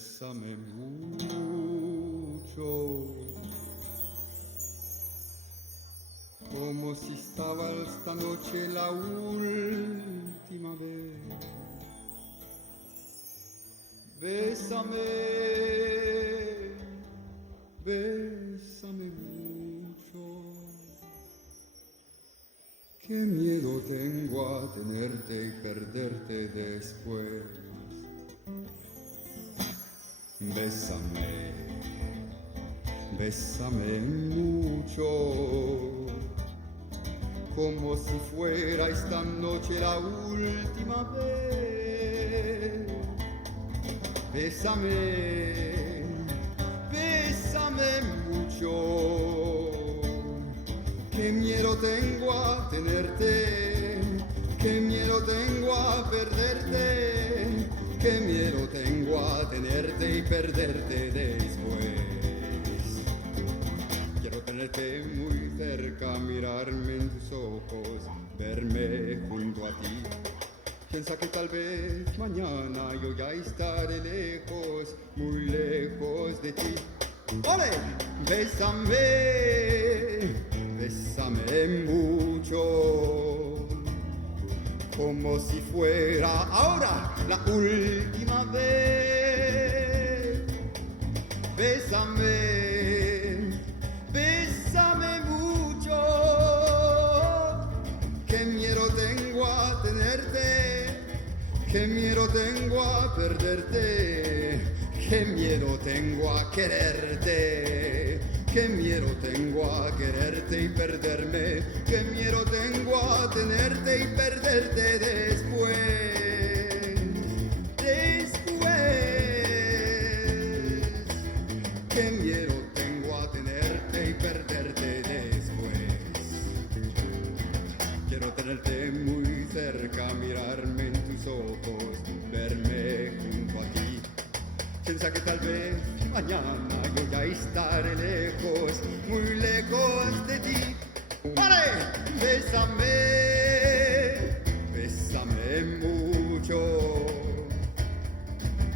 Bésame mucho, como si estaba esta noche la última vez. Bésame, bésame mucho. Qué miedo tengo a tenerte y perderte después. Bésame, bésame mucho, como si fuera esta noche la última vez. Bésame, bésame mucho, qué miedo tengo a tenerte, qué miedo tengo a perderte. Qué miedo tengo a tenerte y perderte después. Quiero tenerte muy cerca, mirarme en tus ojos, verme junto a ti. Piensa que tal vez mañana yo ya estaré lejos, muy lejos de ti. ¡Ole! Bésame, bésame mucho, como si fuera ahora la última vez. Bésame, bésame mucho, qué miedo tengo a tenerte, qué miedo tengo a perderte, qué miedo tengo a quererte. Qué miedo tengo a quererte y perderme, qué miedo tengo a tenerte y perderte después. Después. Qué miedo tengo a tenerte y perderte después. Quiero tenerte muy cerca, mirarme en tus ojos, verme junto a ti. Piensa que tal vez mañana yo ya estaré lejos, muy lejos de ti. ¡Vale! Bésame, bésame mucho,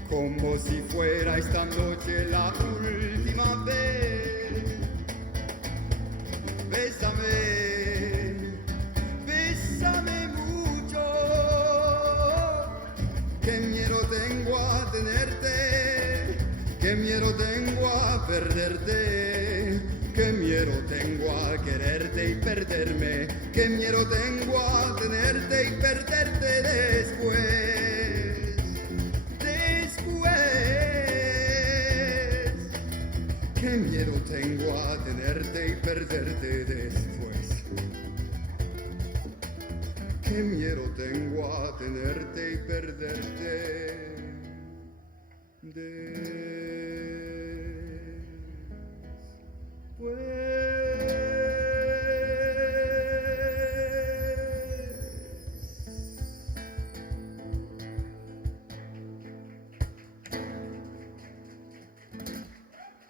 como si fuera esta noche la última vez. Bésame, bésame mucho, qué miedo tengo a tenerte, qué miedo tengo a perderte, qué miedo tengo a quererte y perderme, qué miedo tengo a tenerte y perderte después. Después. Qué miedo tengo a tenerte y perderte después. Qué miedo tengo a tenerte y perderte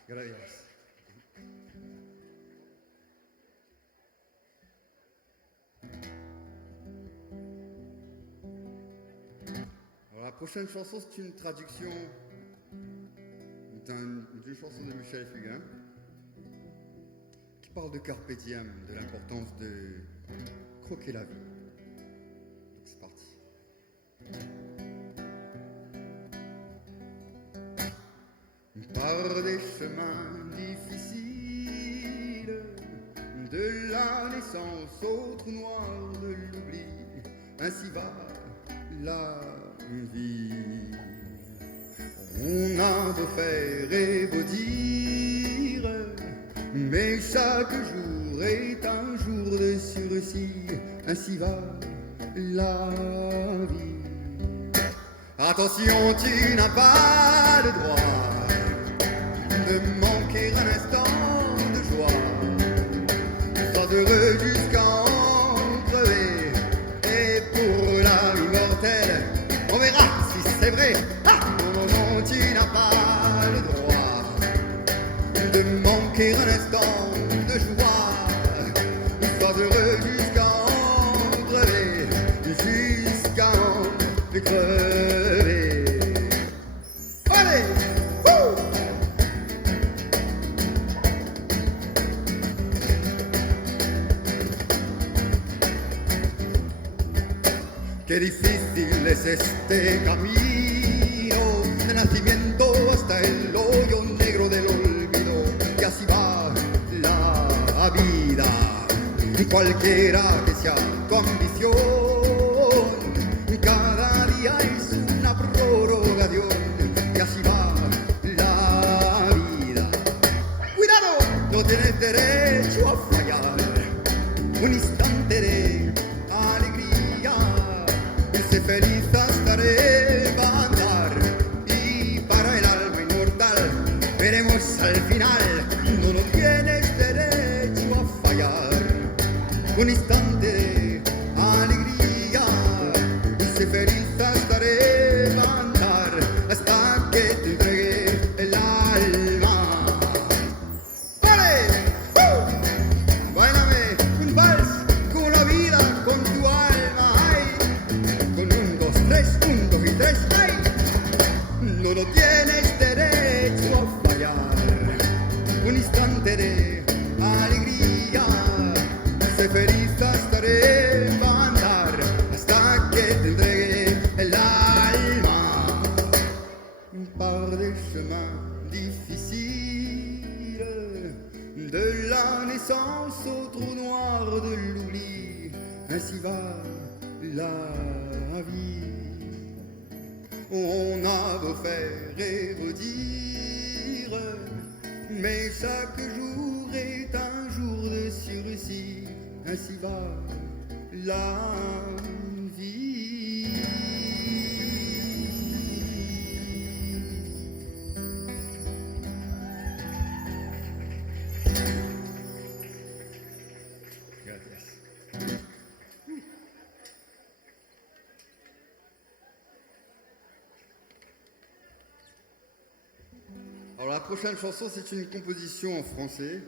Gracias. Alors la prochaine chanson, c'est une traduction d'une chanson de Michel Fugain qui parle de carpe diem, de l'importance de croquer la vie. Donc c'est parti. Par des chemins difficiles, de la naissance au trou noir de l'oubli, ainsi va la vie. On a beau faire et beau dire, mais chaque jour est un jour de sursis, ainsi va la vie. Attention, tu n'as pas le droit de manquer un instant de joie. Sois heureux jusqu'à en crever, et pour l'âme immortelle, on verra si c'est vrai. Ah non, non, non, tu n'as pas le droit de manquer un instant de joie. Sois heureux jusqu'à en crever, jusqu'à en crever. Allez! Qué difícil es este camino, de nacimiento hasta el hoyo negro del olvido. Y así va la vida, cualquiera que sea tu ambición. Cada día es una prorrogación, y así va la vida. ¡Cuidado! No tienes derecho a fallar un instante de alegría. Sé feliz hasta levantar, y para el alma inmortal veremos al final. No tienes derecho a fallar un instante de alegría. Sé feliz hasta levantar, hasta que te entregue el alma. ¡Vale! Báilame un vals con la vida, con tu alma. ¡Ay! Con 1, 2, 3, 1, 2 y 3, ¡ay! No tienes derecho a fallar un instante de alegría. Sé feliz hasta levantar, hasta que te entregue el alma. Un par de chemins difficiles, de la naissance au trou noir de l'oubli. Ainsi va la vie. On a beau faire et redire, mais chaque jour est un jour de sursis. Ainsi va la vie. Gracias. Alors la prochaine chanson, c'est une composition en français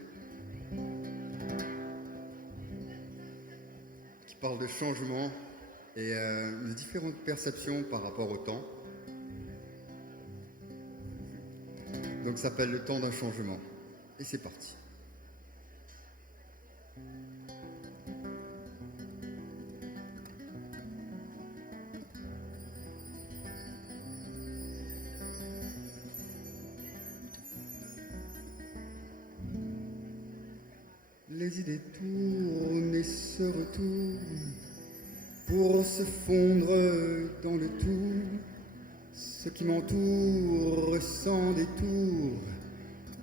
qui parle de changement et de différentes perceptions par rapport au temps. Donc ça s'appelle Le temps d'un changement. Et c'est parti. Les idées tournent et se retournent pour se fondre dans le tout. Ce qui m'entoure sans détour,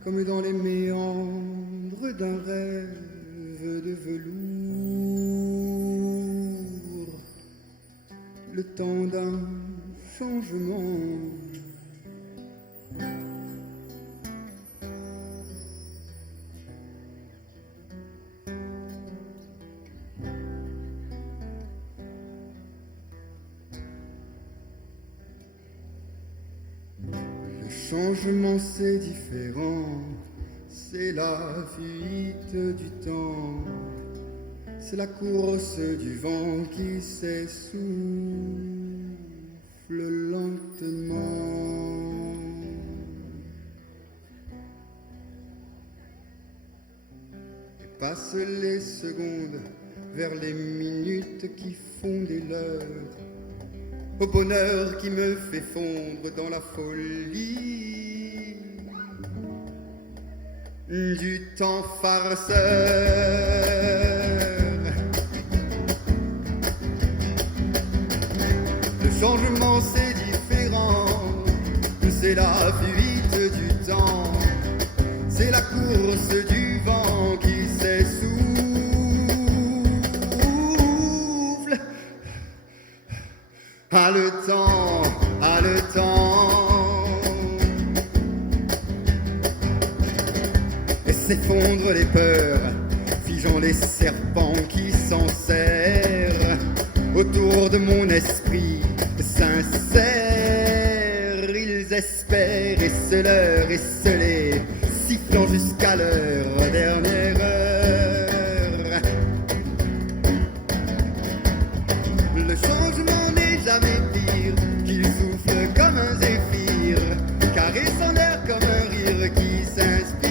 comme dans les méandres d'un rêve de velours. Le temps d'un changement. Changement, c'est différent, c'est la fuite du temps, c'est la course du vent qui s'essouffle lentement. Et passent les secondes vers les minutes qui font des leurs, au bonheur qui me fait fondre dans la folie du temps farceur. Le changement c'est différent, c'est la fuite du temps, c'est la course du vent qui s'essouffle. Ah le temps, ah le temps. Et s'effondrent les peurs, figeant les serpents qui s'en serrent autour de mon esprit sincère. Ils espèrent et se leurrent et se les sifflant jusqu'à leur dernière heure. Le changement n'est jamais pire qu'il souffle comme un zéphyr, car il s'en air comme un rire qui s'inspire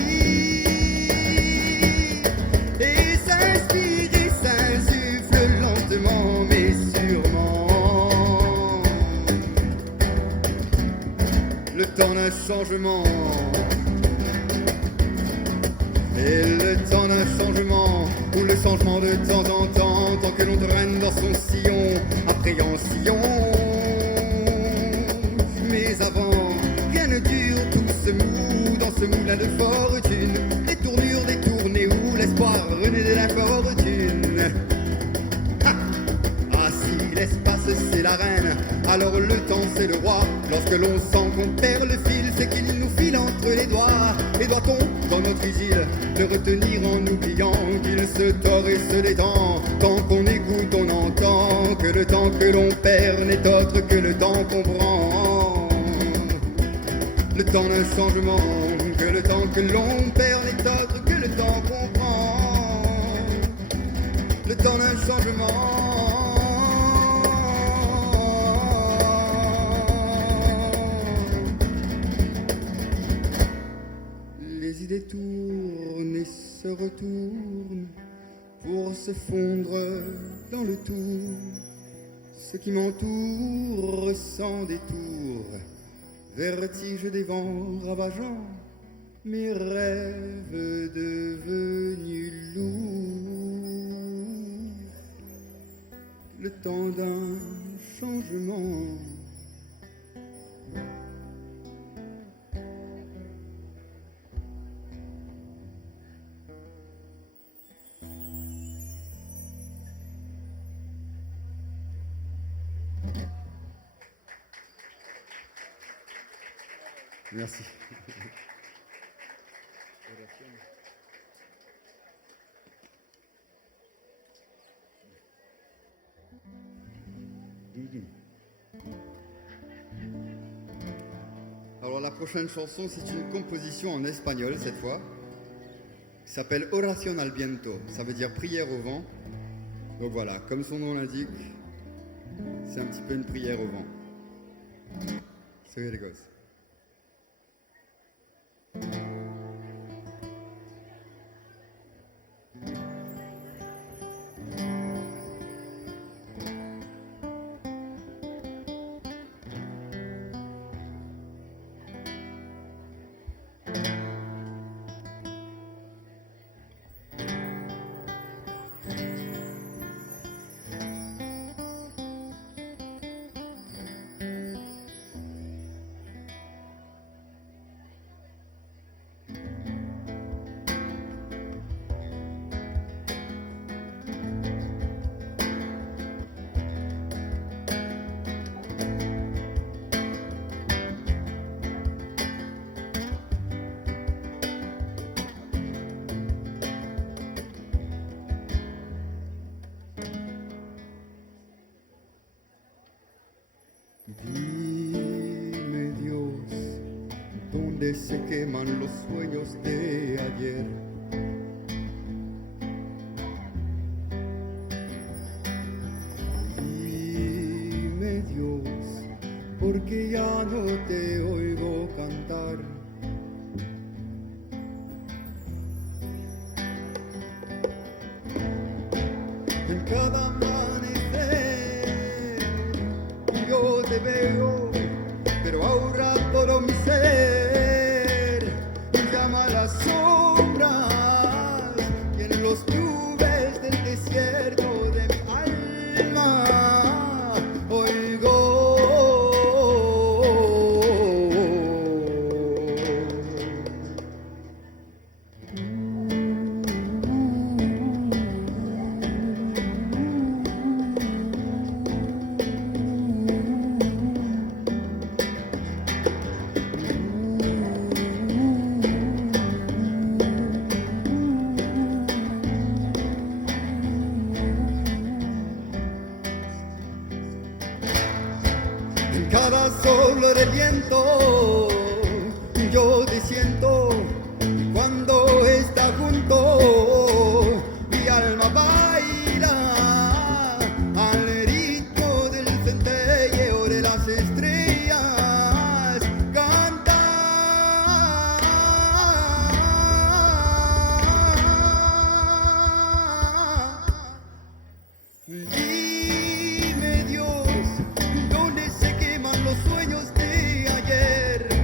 et s'inspire et s'insuffle lentement mais sûrement. d'un changement. Et le temps d'un changement, ou le changement de temps en temps, tant que l'on traîne dans son sillon, après en sillon. Mais avant, rien ne dure, tout se moue dans ce moulin de fortune. Les tournures détournées où l'espoir renaît de la fortune. Ah, si l'espace c'est la reine, alors le temps c'est le roi. Lorsque l'on sent qu'on perd le fil, c'est qu'il nous file entre les doigts. Et doit-on, dans notre exil, le retenir en oubliant qu'il se tord et se détend? Tant qu'on écoute, on entend que le temps que l'on perd n'est autre que le temps qu'on prend. Le temps d'un changement, que le temps que l'on perd n'est autre que le temps qu'on prend. Le temps d'un changement. Les idées tournent et se retournent pour se fondre dans le tout. Ce qui m'entoure sans détour, vertige des vents ravageants, mes rêves devenus lourds. Le temps d'un changement. Merci. Alors la prochaine chanson, c'est une composition en espagnol cette fois, qui s'appelle Oración al Viento, ça veut dire prière au vent. Donc voilà, comme son nom l'indique, c'est un petit peu une prière au vent. So here it goes. Dime Dios, ¿dónde se queman los sueños de ayer? Dime Dios, porque ya no te oigo cantar. En cada yo te veo, pero ahora todo mi ser llama a las sombras y en los nubes del desierto de mi alma oigo cada soplo del viento, yo te siento y cuando está junto, mi alma baila al ritmo del centelleo de las estrellas, canta. Dime Dios, ¿dónde se queman los sueños de ayer?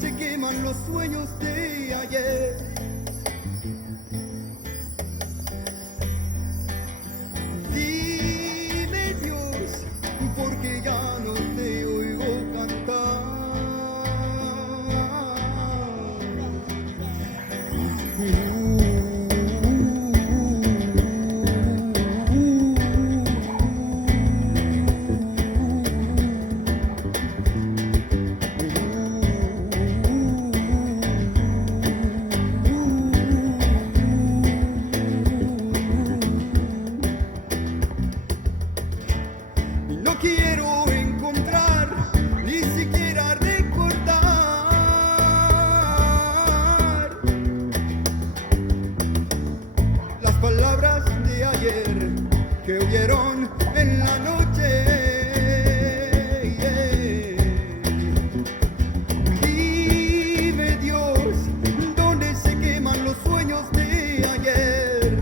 se queman los sueños de ayer. Dime Dios, porque ya no te oigo cantar. Que huyeron en la noche. Dime Dios, ¿dónde se queman los sueños de ayer?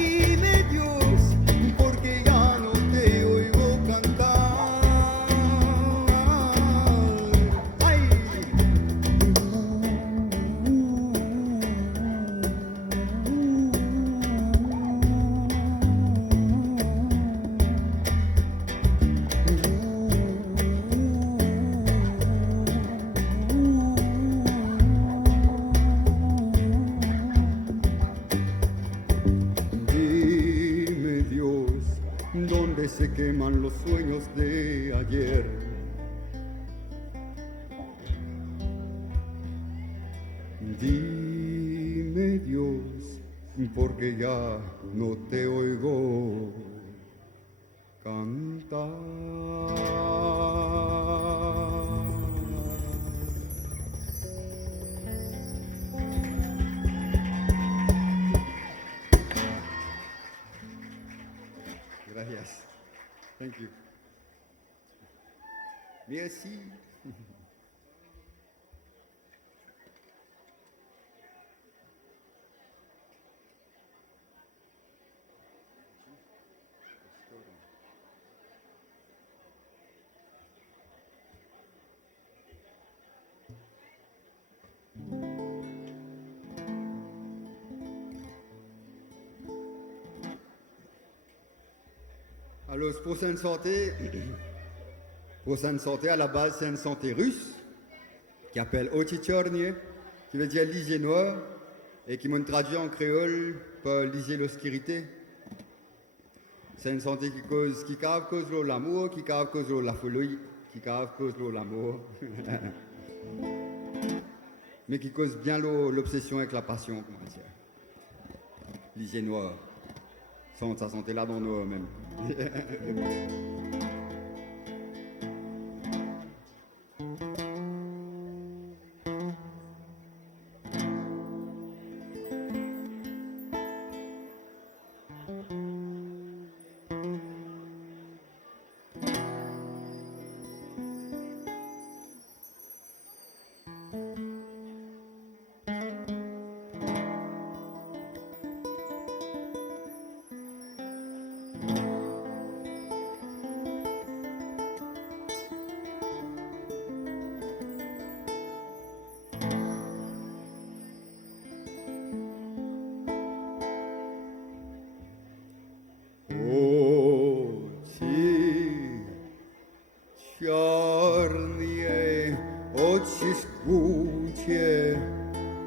Dime Dios, porque ya no te oigo cantar. ¡Ay! Donde se queman los sueños de ayer. Dime Dios, porque ya no te oigo cantar. Gracias. Thank you. Merci. Alors, pour Sainte Santé, à la base, c'est une santé russe qui appelle Ochichornie, qui veut dire lisier noir, et qui m'a traduit en créole par lisier l'obscurité. C'est une santé qui cause l'amour, qui cause la folie, qui cause l'amour, mais qui cause bien l'obsession avec la passion, comment dire. Lisier noir. Sa santé là dans nous même.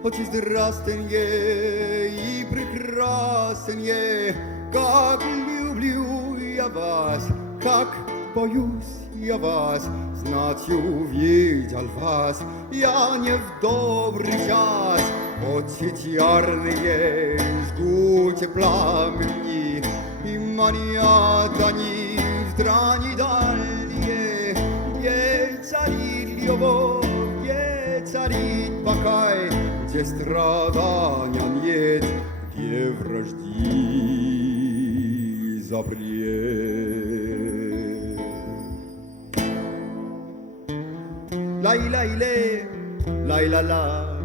Очи здравственные и прекрасные, как люблю я вас, как боюсь я вас, знать увидел вас, я не в добрый час. Очи яркие, жгучие пламени, и манят они в драни дальние, где царит любовь, где царит покой, где страдания нет, где вражды запрет. Лай-лай-ле, лай-ла-ла.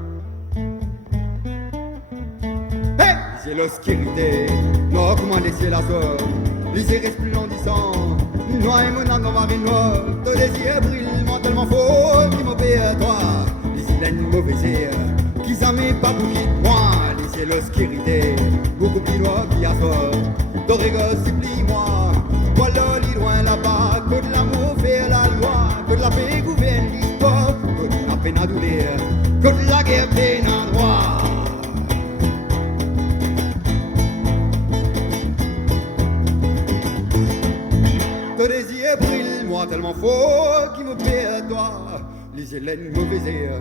Hey! C'est l'obscurité, non, comment laisser la zone, lisez resplendissant, Noir et mon âme dans marine noire, ton désir brille mentalement faux, qui m'obéit à toi. Les îles mauvais air, qui s'amène pas pour quitter moi. Les îles l'obscurité, beaucoup plus loin qui assoit. Dorego, supplie-moi, voilà les loin là-bas, que de l'amour fait la loi, que de la paix gouverne l'histoire, que de la peine à douleur, que de la guerre peine à droit. Ton désir brille, moi tellement fort, qui me perd toi. Les hélènes mauvais air,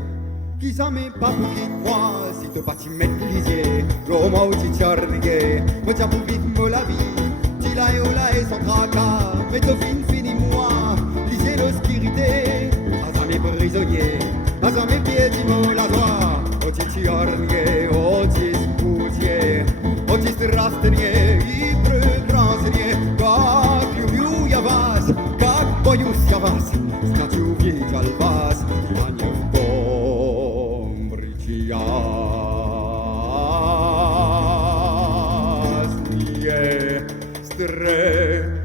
qui s'en met pas pour quitter moi. Si tu pas t'y mettre lisier, l'homme aussi t'arriguer, me tient pour vivre me la vie. Tila et ola et sans tracas, mais tu fini moi. Lisez l'obscurité, à mes prisonniers, à mes pieds dis-moi la joie. Oti t'arriguer, oti spoutier, oti strastenier, ibre transenier, как боюсь я вас, значит увидел вас, я не в том причастие. Встречал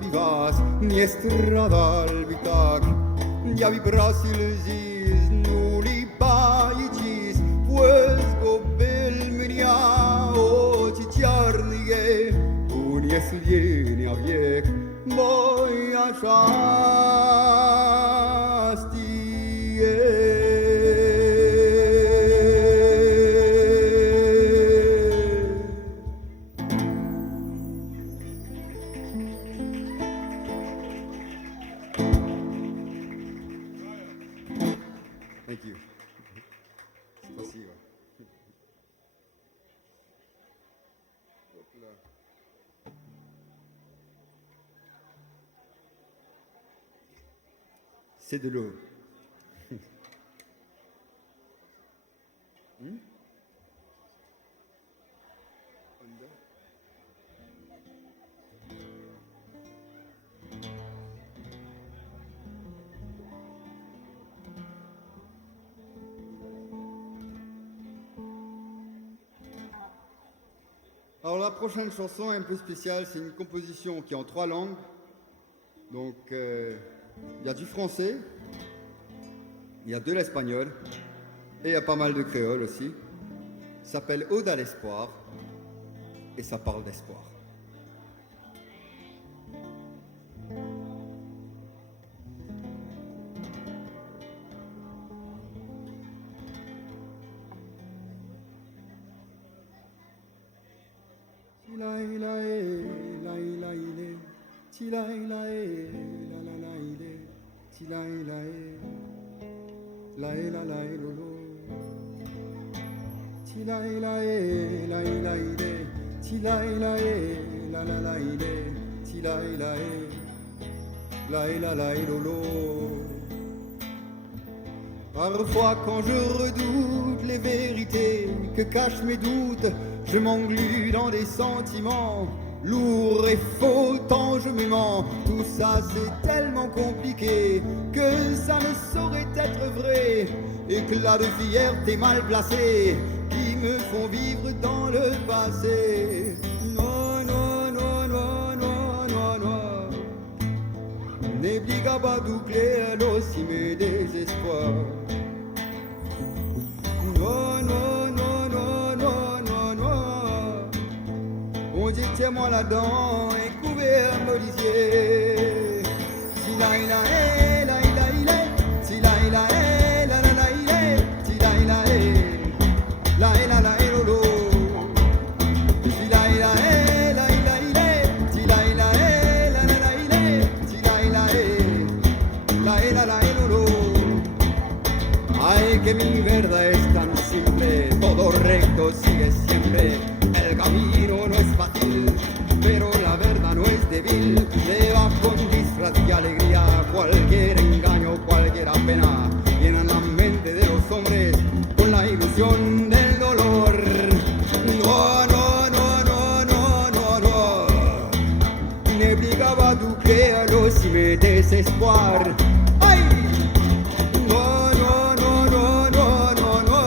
би вас, не страдал би так, я би бросил жизнь, улыбаетесь, pues губил меня, очи черные, унесли навек. Moja szczęście. Thank you. Спасибо. C'est de l'eau. Alors la prochaine chanson est un peu spéciale, c'est une composition qui est en 3 langues. Donc il y a du français, il y a de l'espagnol et il y a pas mal de créole aussi. Ça s'appelle Ode à l'espoir et ça parle d'espoir. Parfois quand je redoute les vérités que cachent mes doutes, je m'englue dans des sentiments lourds et faux tant je me mens. Tout ça c'est tellement compliqué que ça ne saurait être vrai. Éclats de fierté mal placés qui me font vivre dans le passé. Non, non, non, non, non, non, non. N'obliga pas doucler aussi mes désespoirs. Non, non, non, non, non, non, non. On dit tiens-moi là-dedans et couvert molicier. Si la la la la la, si la la la la la la, si la la la la la lolo. Si la la la la la, si la la la la la, si la la la lolo. Ay, que mi verdad es tan simple, todo recto sigue siempre. El camino no es fácil, pero la verdad no es débil. Se va con disfraz de alegría, cualquier engaño, cualquier pena. Llenan la mente de los hombres con la ilusión del dolor. No, no, no, no, no, no, no. Ne obligaba tu créalo si me desespoir. ¡Ay! No, no, no, no, no, no, no.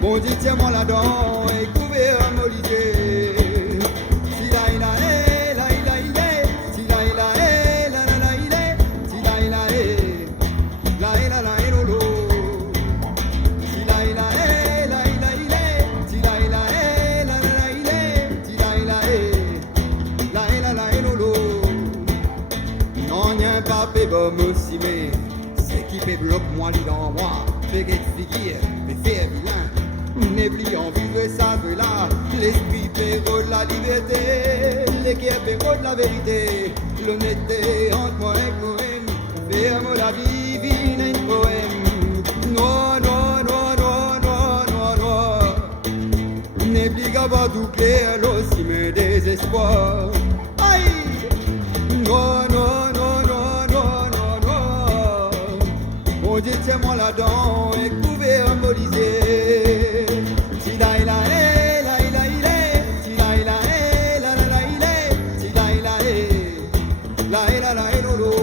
Bon, dis tiens-moi là-dedans et couvert à molliser. Si la la la la la, rien pas fait bon aussi, mais c'est qui fait bloc moi, lit dans moi, fait qu'être figure, mais fait bien. N'oublie en vivre ça de là, l'esprit féro de la liberté, l'équerre féro de la vérité, l'honnêteté entre moi et moi-même, ferme la vie, vine un poème. Non, non, non, non, non, non, non. N'oublie pas tout clair, aussi me désespoir. Aïe! Non, non, non, non, non, non, non. On dit tiens-moi là-dedans et couvert un bolisier. Si la la la la la, si la la la la la, si la la la la la lolo.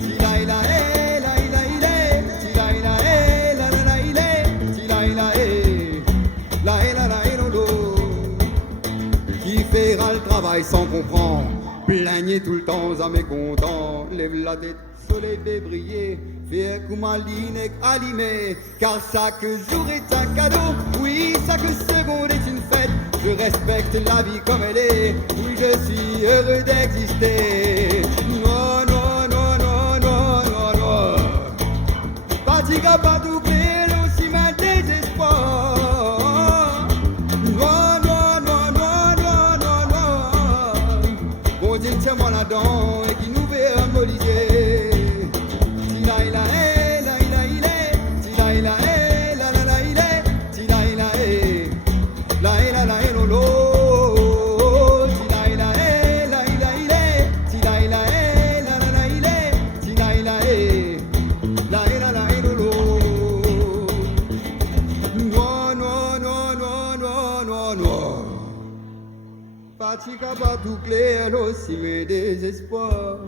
Si la la la la la, si la la la la la, si la la la lolo. Qui fera le travail sans comprendre? Plaignez tout le temps à mes contents, lève la tête, soleil fait briller, fais comme Aline et allumé, car chaque jour est un cadeau, oui, chaque seconde est une fête, je respecte la vie comme elle est, oui, je suis heureux d'exister. Non, non, non, non, non, non, non, fatigue à pas doubler, aussi ma désespoir. Tiens-moi là-dedans et qui nous fait un bolisier. Si la la la la la, si la la la la la, si la la la lolo. Si la la la la, si la la la la, si la la lolo. Non, non, non, non, non, non, non. Fatigue pas tout clair aussi mes désespoirs.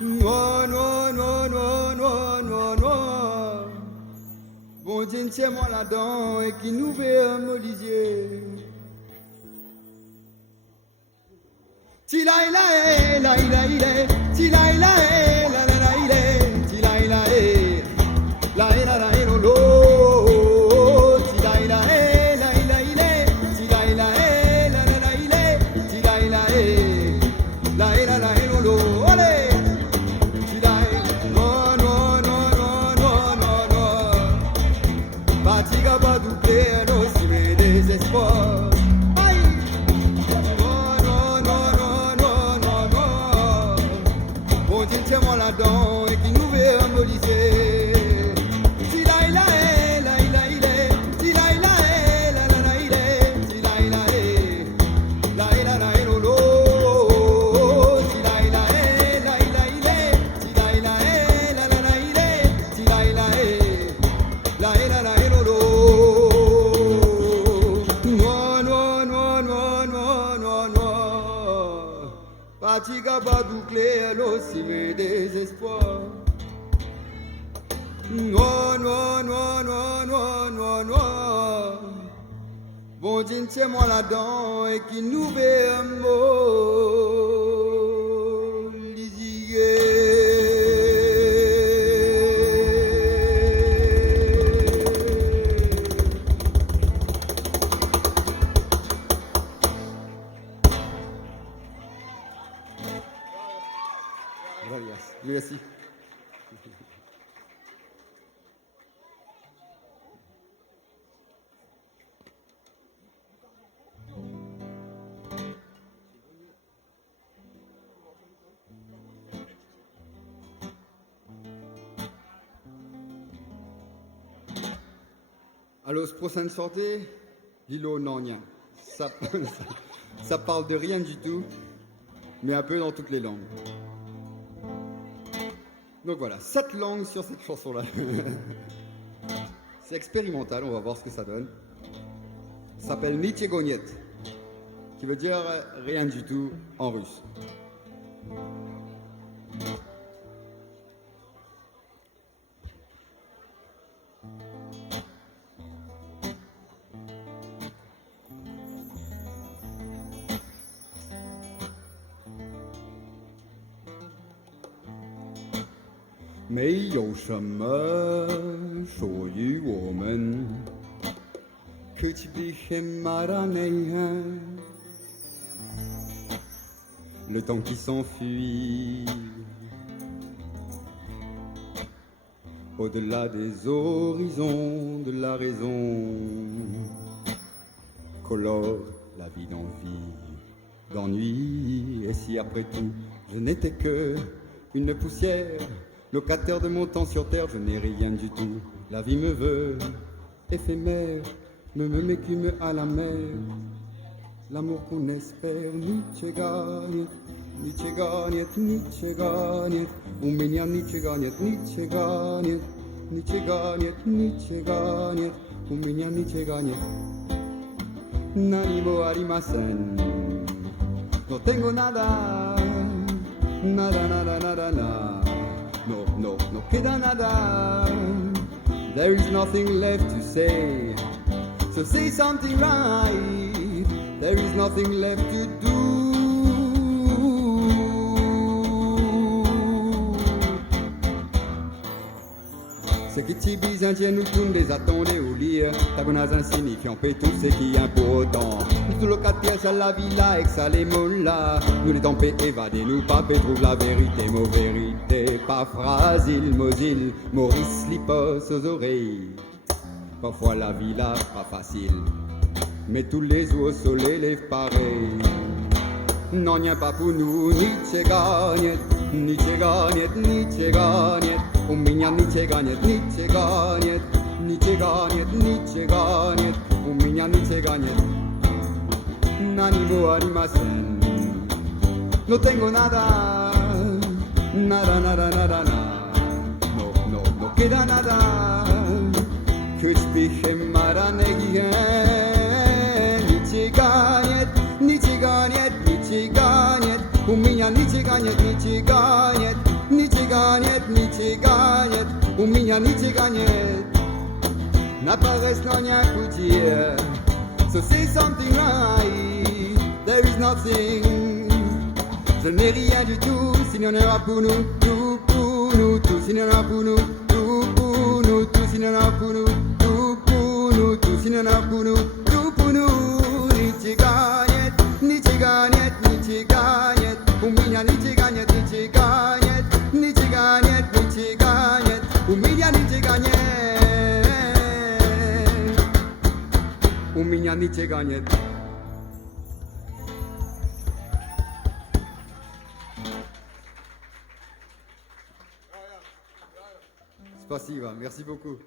Non, non, non, non, non, non, non. Bon Dieu, tiens-moi là-dedans et qui nous fait un molisier. Si la la la la la, si la la la la la, si la la la la lolo. Si la la la la la, si la la la lolo, allez. Si la non non non non non non non. Fatigue pas doubler aussi mes désespoirs. Aïe. Non non non non non non non. Bon Dieu tiens-moi là-dedans et qui nous veut un bolisier. Si la la la la la, si la la la la la, si la la la lolo. Fatigue pas boucler aussi mes désespoirs. Non, non, non, non, non, non, non. Bon Dieu, tiens-moi là-dedans et qui nous fait un mot. Merci. Alors, ce prochain sortie, l'îlot non rien. Ça parle de rien du tout, mais un peu dans toutes les langues. Donc voilà, 7 langues sur cette chanson-là. C'est expérimental, on va voir ce que ça donne. Ça s'appelle Nitchegoniet, qui veut dire rien du tout en russe.没有什么属于我们，可去比什么的内涵。le temps qui s'enfuit. Au-delà des horizons de la raison, colore la vie d'envie, d'ennui. Et si après tout, je n'étais que une poussière, locataire de mon temps sur terre, je n'ai rien du tout. La vie me veut éphémère, m'écume à la mer. L'amour qu'on espère, Nietzsche gagne, Nietzsche gagne, Nietzsche gagne. Un меня Nietzsche gagne, Nietzsche gagne, Nietzsche gagne, Nietzsche gagne. Un меня Nietzsche gagne. Nani mo arimasen, no tengo nada, nada, nada, nada, nada. No queda nada. There is nothing left to say, so say something right. There is nothing left to do. Ce qui t'y bise indien nous tourne des attendés au lire. Tagonaz insignifiant paie tout ce qui est pour autant. Nous tous locataires à la villa avec ça les mollas. Nous les tempés évadés, nous papés trouvent la vérité. Mot vérité, pas fragile, mosile. Maurice Lipos aux oreilles. Parfois la villa pas facile, mais tous les jours au soleil lève pareil. Non, n'y a pas pour nous, Nietzsche gagne, Nietzsche gagne, Nietzsche gagne. Un меня Nietzsche gagne, Nietzsche gagne, Nietzsche gagne, Nietzsche gagne. Un меня Nietzsche gagne. Nani mo arimasen, no tengo nada, nada, nada, nada, nada. No queda nada. Que je maranegien. Nietzsche gagne, Nietzsche gagne, Nietzsche gagne. Un меня Nietzsche gagne, Nietzsche gagne, Nietzsche gagne, Nietzsche gagne. Un меня Nietzsche gagne. N'apparaisse rien pour dire, so say something right. There is nothing. Je n'ai rien du tout, s'il n'y en aura pour nous, tout pour nous, tout s'il n'y en a pour nous, tout pour nous, tout s'il y en a pour nous, tout pour nous, tout s'il y en a pour nous, tout pour nous. Nietzsche gagne, Nietzsche gagne, Nietzsche gagne. Un меня Nietzsche gagne, Nietzsche gagne, Nietzsche gagne, Nietzsche gagne. Un меня Nietzsche gagne. Un меня Nietzsche gagne. Спасибо, merci beaucoup.